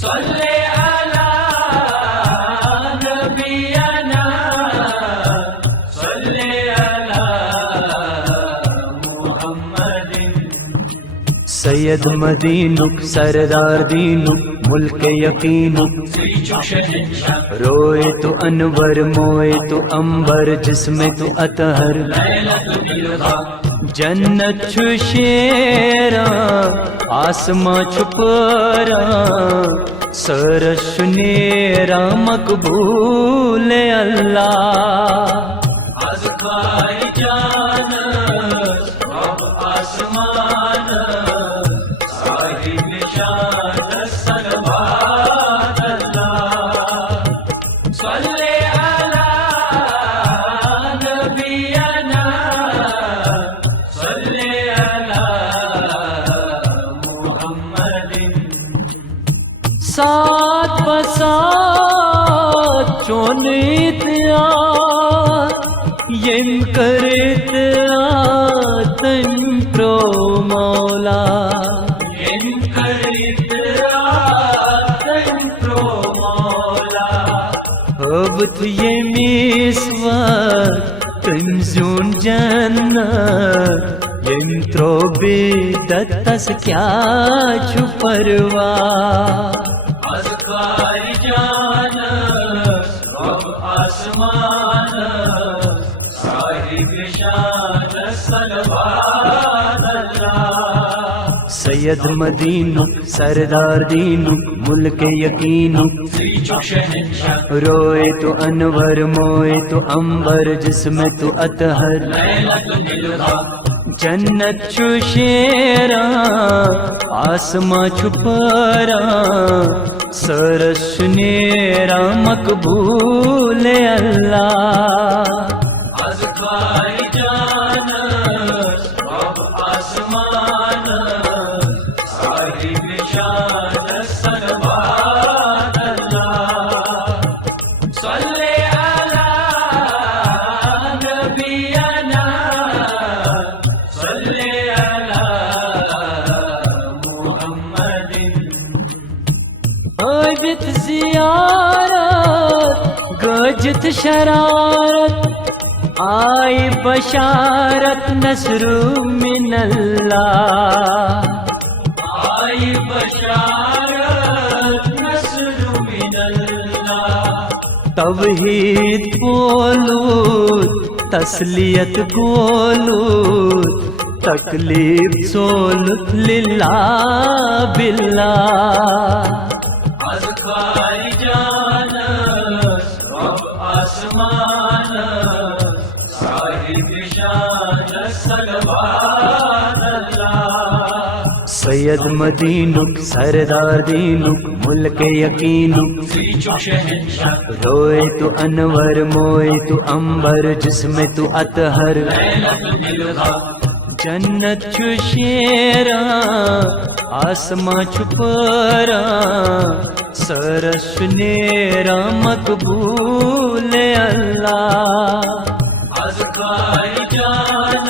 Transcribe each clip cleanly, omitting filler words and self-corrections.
صلی علی نبینا صلی علی محمد. سید مدینک سردار دینک ملک یقینک روئے تو انور موئے تو امبر جس میں تو اطہر جنت چھو شیراں آسماں چھپراں سرش نیراں مقبول اللہ. از خائی جان رب آسمان صاحب شان صلوات اللہ. صلی علی نبینا صلی علی محمد. ساتھ بساتھ چونیت یم کرت آتن پرو مولا یم کرت آتن پرو مولا. اب تو یہ میسوار تنزون جنت یم ترو بیدتس کیا چھپروا. از خائی جان رب آسمان صاحب شان صلوات اللہ. سید مدینک سردار دینک ملک یقینک روئے تو انور موئے تو امبر جس میں تو اطہر جنت چھو شیراں آسماں چھپراں سرش نیراں مقبول اللہ. از خائی جان رب آسمان صاحب شان صلوات اللہ. صلی علی نبینا صلی علی محمد. آجت زیارت گجت شرارت آئی بشارت نصر من اللہ. آئی بشارت نصر من اللہ. توحید بولود تسلیت گولود تکلیف سولت للہ باللہ. از خائی جان رب آسمان صاحب شان صلوات اللہ. سید مدینک سردار دینک ملک یقینک روئے تو انور موئے تو امبر جس میں تو اطہر جنت چھو شیراں آسماں چھپراں سرش نیراں مقبول اللہ. از خائی جان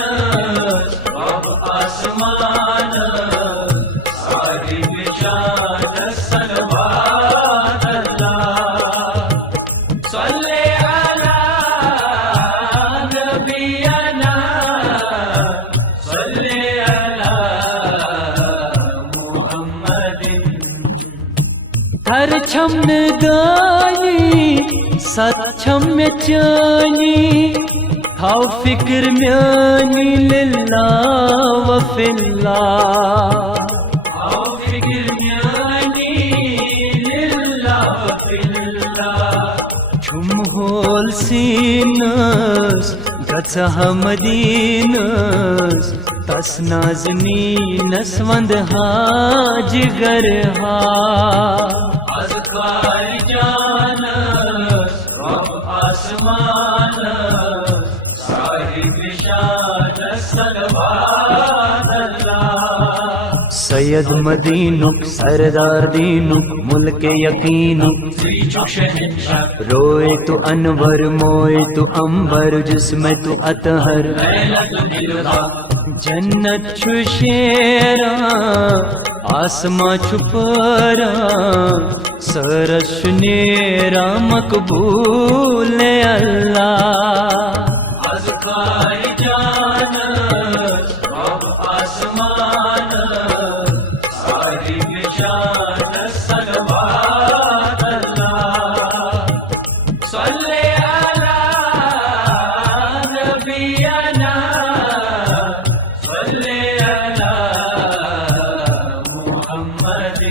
رب آسمان صاحب شان صلوات اللہ. صلی علی نبینا صلی علی محمد. ہر چھم گانی ست چھم میں چانی تھاو فکر میانی للہ و فی اللہ. تھاو فکر میانی للہ و فی اللہ. چھم ہول سینس گچھہ مدینس تس نازنینس وندہا جگرہا. از خائی جان رب آسمان صاحب شان صلوات اللہ. سید مدینک سردار دینک ملک یقینک روئے تو انور موئے تو امبر جس میں تو اطہر جنت چھو شیراں آسماں چھپرا سرش نیرا مقبول اللہ ازکائے جانت رب آسمان صاحب شان صلوات اللہ صلی علی نبینا صلی علی محمد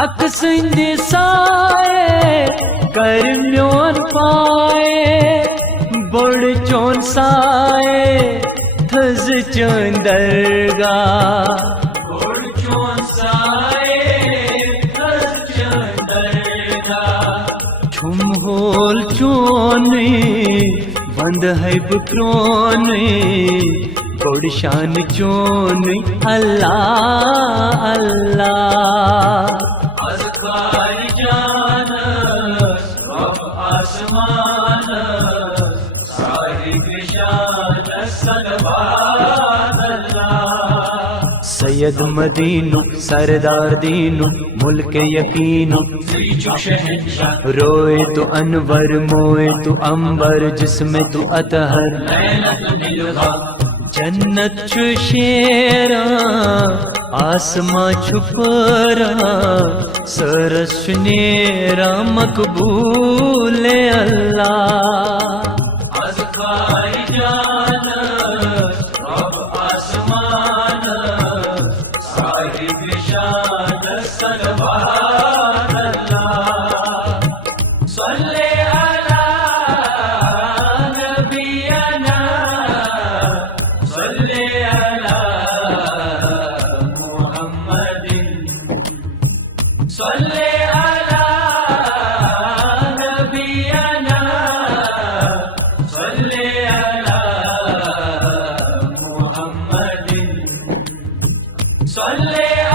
حق سند سائے کرمیون پائے بڑ چون سائے تھز چندرگاہ بڑ چون سائے تھز چندرگاہ چھم ہول چونی بند ہے بکرونی بڑ شان چونی اللہ اللہ ازکائے جانت رب آسمان صاحب شان صلوات اللہ سید مدینک سردار دینک ملک یقینک روئے تو انور موئے تو امبر جس میں تو اطہر جنت چھو شیراں آسماں چھپرا سرش نیرا مقبول اللہ ازکائے جانت رب آسمان صاحب شان صلوات اللہ صلی علی نبینا صلی علی محمد صلی علی نبینا صلی علی محمد صلی